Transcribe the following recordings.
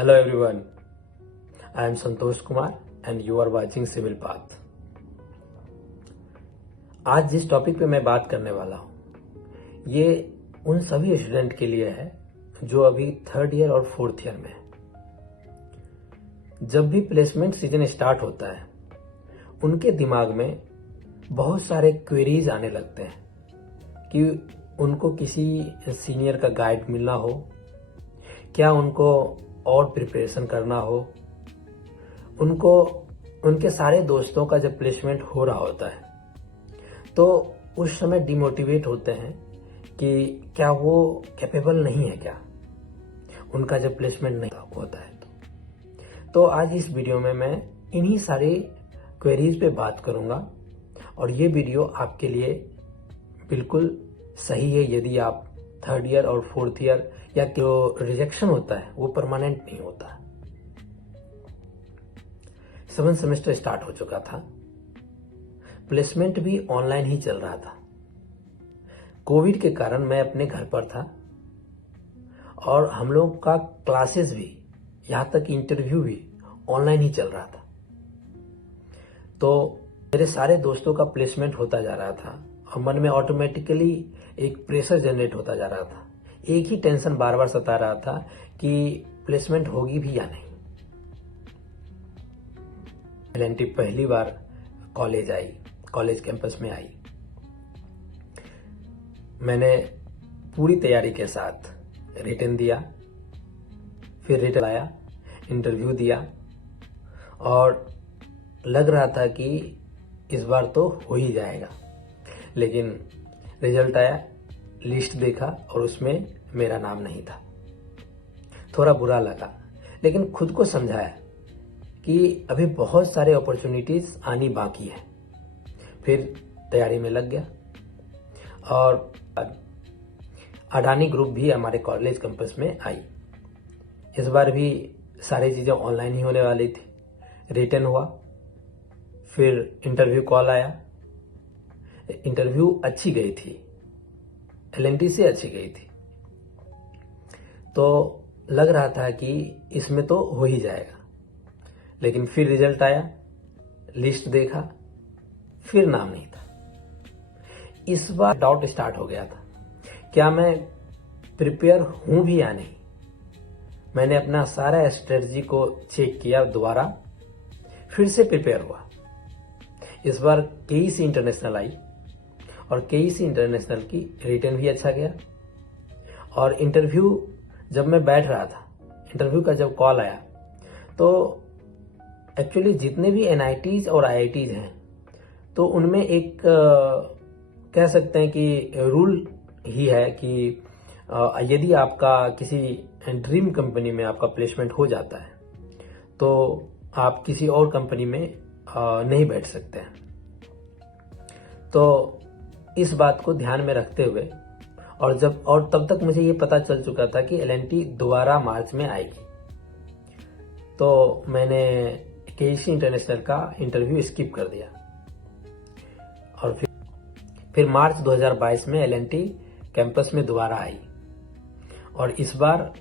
Hello everyone, I am Santosh Kumar and you are watching Civil Path। आज जिस topic पे मैं बात करने वाला हूँ ये उन सभी स्टूडेंट के लिए है जो अभी थर्ड ईयर और फोर्थ ईयर में है। जब भी प्लेसमेंट सीजन स्टार्ट होता है उनके दिमाग में बहुत सारे क्वेरीज आने लगते हैं कि उनको किसी सीनियर का गाइड मिलना हो, क्या उनको और प्रिपरेशन करना हो, उनको उनके सारे दोस्तों का जब प्लेसमेंट हो रहा होता है तो उस समय डिमोटिवेट होते हैं कि क्या वो कैपेबल नहीं है, क्या उनका जब प्लेसमेंट नहीं होता है। तो आज इस वीडियो में मैं इन्हीं सारी क्वेरीज पे बात करूंगा और ये वीडियो आपके लिए बिल्कुल सही है यदि आप थर्ड ईयर और फोर्थ ईयर या जो रिजेक्शन होता है वो परमानेंट नहीं होता। 7th सेमेस्टर स्टार्ट हो चुका था, प्लेसमेंट भी ऑनलाइन ही चल रहा था। कोविड के कारण मैं अपने घर पर था और हम लोग का क्लासेस भी, यहां तक इंटरव्यू भी ऑनलाइन ही चल रहा था। तो मेरे सारे दोस्तों का प्लेसमेंट होता जा रहा था और मन में ऑटोमेटिकली एक प्रेशर जनरेट होता जा रहा था। एक ही टेंशन बार बार सता रहा था कि प्लेसमेंट होगी भी या नहीं। एलएनटी पहली बार कॉलेज कैंपस में आई। मैंने पूरी तैयारी के साथ रिटन दिया, फिर रिटन आया, इंटरव्यू दिया और लग रहा था कि इस बार तो हो ही जाएगा। लेकिन रिजल्ट आया, लिस्ट देखा और उसमें मेरा नाम नहीं था। थोड़ा बुरा लगा, लेकिन खुद को समझाया कि अभी बहुत सारे अपॉर्चुनिटीज आनी बाकी है। फिर तैयारी में लग गया और अडानी ग्रुप भी हमारे कॉलेज कैंपस में आई। इस बार भी सारी चीजें ऑनलाइन ही होने वाली थी। रिटन हुआ, फिर इंटरव्यू कॉल आया। इंटरव्यू अच्छी गई थी, एलएनटी से अच्छी गई थी, तो लग रहा था कि इसमें तो हो ही जाएगा। लेकिन फिर रिजल्ट आया, लिस्ट देखा, फिर नाम नहीं था। इस बार डाउट स्टार्ट हो गया था, क्या मैं प्रिपेयर हूं भी या नहीं। मैंने अपना सारा स्ट्रेटजी को चेक किया, दोबारा फिर से प्रिपेयर हुआ। इस बार केईसी इंटरनेशनल आई और केईसी इंटरनेशनल की रिटन भी अच्छा गया। और इंटरव्यू जब मैं बैठ रहा था, इंटरव्यू का जब कॉल आया तो एक्चुअली जितने भी एनआईटीज और आईआईटीज हैं तो उनमें एक कह सकते हैं कि रूल ही है कि यदि आपका किसी ड्रीम कंपनी में आपका प्लेसमेंट हो जाता है तो आप किसी और कंपनी में नहीं बैठ सकते हैं। तो इस बात को ध्यान में रखते हुए और तब तक मुझे ये पता चल चुका था कि एलएनटी दोबारा मार्च में आएगी, तो मैंने केईसी इंटरनेशनल का इंटरव्यू स्किप कर दिया। और फिर मार्च 2022 में एलएनटी कैंपस में दोबारा आई और इस बार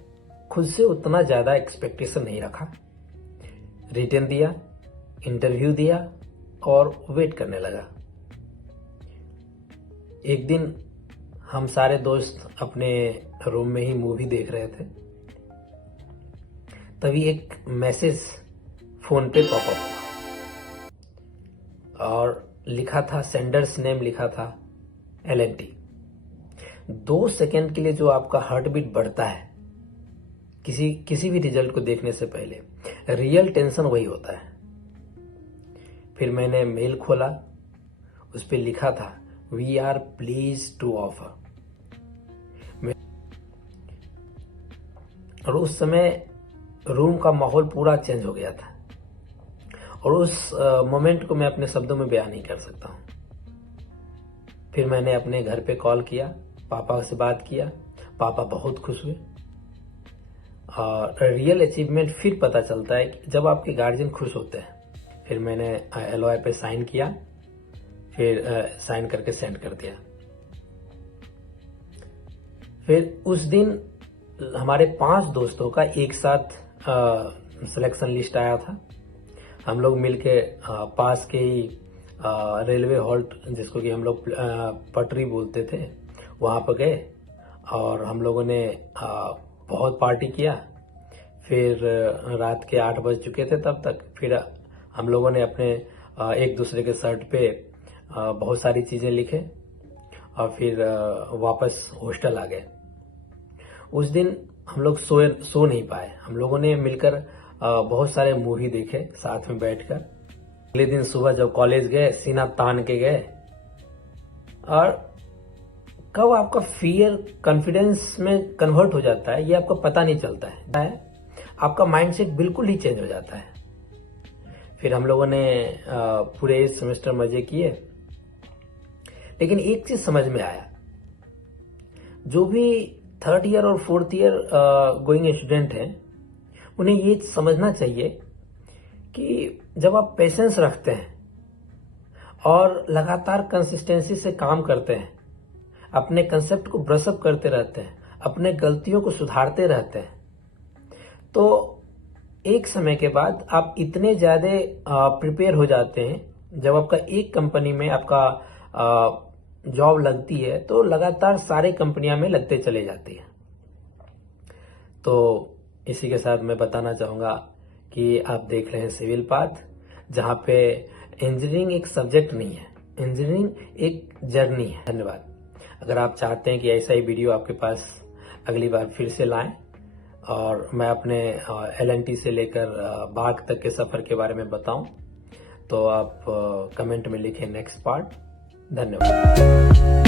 खुद से उतना ज्यादा एक्सपेक्टेशन नहीं रखा। रिटन दिया, इंटरव्यू दिया और वेट करने लगा। एक दिन हम सारे दोस्त अपने रूम में ही मूवी देख रहे थे, तभी एक मैसेज फोन पे पॉपअप हुआ और लिखा था, सेंडर्स नेम लिखा था एलएनटी। 2 सेकेंड के लिए जो आपका हार्ट बीट बढ़ता है किसी भी रिजल्ट को देखने से पहले, रियल टेंशन वही होता है। फिर मैंने मेल खोला, उस पर लिखा था we are please to offer. और उस समय रूम का माहौल पूरा चेंज हो गया था और उस मोमेंट को मैं अपने शब्दों में बयान नहीं कर सकता हूं। फिर मैंने अपने घर पे कॉल किया, पापा से बात किया, पापा बहुत खुश हुए। और रियल अचीवमेंट फिर पता चलता है कि जब आपके गार्जियन खुश होते हैं। फिर मैंने एलओआई पे साइन किया, फिर साइन करके सेंड कर दिया। फिर उस दिन हमारे 5 दोस्तों का एक साथ सिलेक्शन लिस्ट आया था। हम लोग मिलके पास के ही रेलवे हॉल्ट, जिसको कि हम लोग पटरी बोलते थे, वहाँ पर गए और हम लोगों ने बहुत पार्टी किया। फिर रात के 8 बज चुके थे तब तक। फिर हम लोगों ने अपने एक दूसरे के शर्ट पे बहुत सारी चीज़ें लिखे और फिर वापस हॉस्टल आ गए। उस दिन हम लोग सो नहीं पाए। हम लोगों ने मिलकर बहुत सारे मूवी देखे साथ में बैठकर। अगले दिन सुबह जब कॉलेज गए, सीना तान के गए, और कब आपका फियर कॉन्फिडेंस में कन्वर्ट हो जाता है ये आपको पता नहीं चलता है। आपका माइंडसेट बिल्कुल ही चेंज हो जाता है। फिर हम लोगों ने पूरे इस सेमेस्टर मजे किए, लेकिन एक चीज समझ में आया, जो भी 3rd ईयर और 4th ईयर गोइंग स्टूडेंट हैं, उन्हें ये समझना चाहिए कि जब आप पेशेंस रखते हैं और लगातार कंसिस्टेंसी से काम करते हैं, अपने कंसेप्ट को ब्रशअप करते रहते हैं, अपने गलतियों को सुधारते रहते हैं, तो एक समय के बाद आप इतने ज्यादा प्रिपेयर हो जाते हैं। जब आपका एक कंपनी में आपका जॉब लगती है तो लगातार सारे कंपनियां में लगते चले जाती है। तो इसी के साथ मैं बताना चाहूंगा कि आप देख रहे हैं सिविल पाथ, जहां पे इंजीनियरिंग एक सब्जेक्ट नहीं है, इंजीनियरिंग एक जर्नी है। धन्यवाद। अगर आप चाहते हैं कि ऐसा ही वीडियो आपके पास अगली बार फिर से लाएं और मैं अपने LNT से लेकर बाग तक के सफर के बारे में बताऊं, तो आप कमेंट में लिखें नेक्स्ट पार्ट। धन्यवाद।